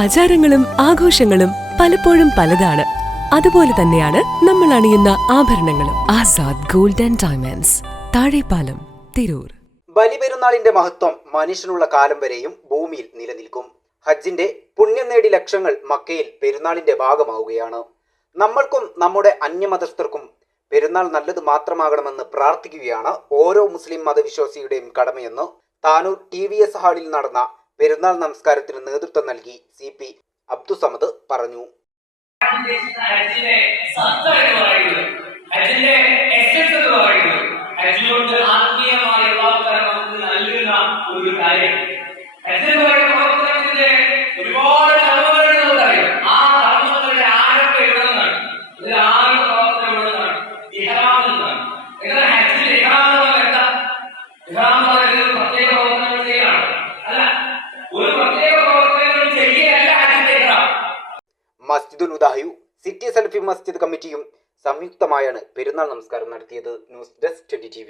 ആചാരങ്ങളും ആഘോഷങ്ങളും പലപ്പോഴും പലതാണ്. അതുപോലെ തന്നെയാണ് നമ്മൾ അണിയുന്ന ആഭരണങ്ങളും. Azad golden diamonds Thazhepalam Tirur. ബലിപെരുന്നാളിന്റെ മഹത്വം മനുഷ്യനുള്ള കാലം വരെയും ഭൂമിയിൽ നിലനിൽക്കും. ഹജ്ജിന്റെ പുണ്യം നേടി ലക്ഷങ്ങൾ മക്കയിൽ പെരുന്നാളിന്റെ ഭാഗമാവുകയാണ്. നമ്മൾക്കും നമ്മുടെ അന്യമതസ്ഥർക്കും പെരുന്നാൾ നല്ലത് മാത്രമാകണമെന്ന് പ്രാർത്ഥിക്കുകയാണ് ഓരോ മുസ്ലിം മതവിശ്വാസിയുടെയും കടമയെന്ന് താനൂർ ടി വി എസ് ഹാളിൽ നടന്ന പെരുന്നാൾ നമസ്കാരത്തിന് നേതൃത്വം നൽകി സി പി അബ്ദുസമദ് പറഞ്ഞു. ഒരുപാട് സത്ത മസ്ജിദുൽ ഉദാഹയു സിറ്റി സെൽഫി മസ്ജിദ് കമ്മിറ്റിയും സംയുക്തമായാണ് പെരുന്നാൾ നമസ്കാരം നടത്തിയത് ന്യൂസ് ഡെസ്ക് ട്വന്റി ടി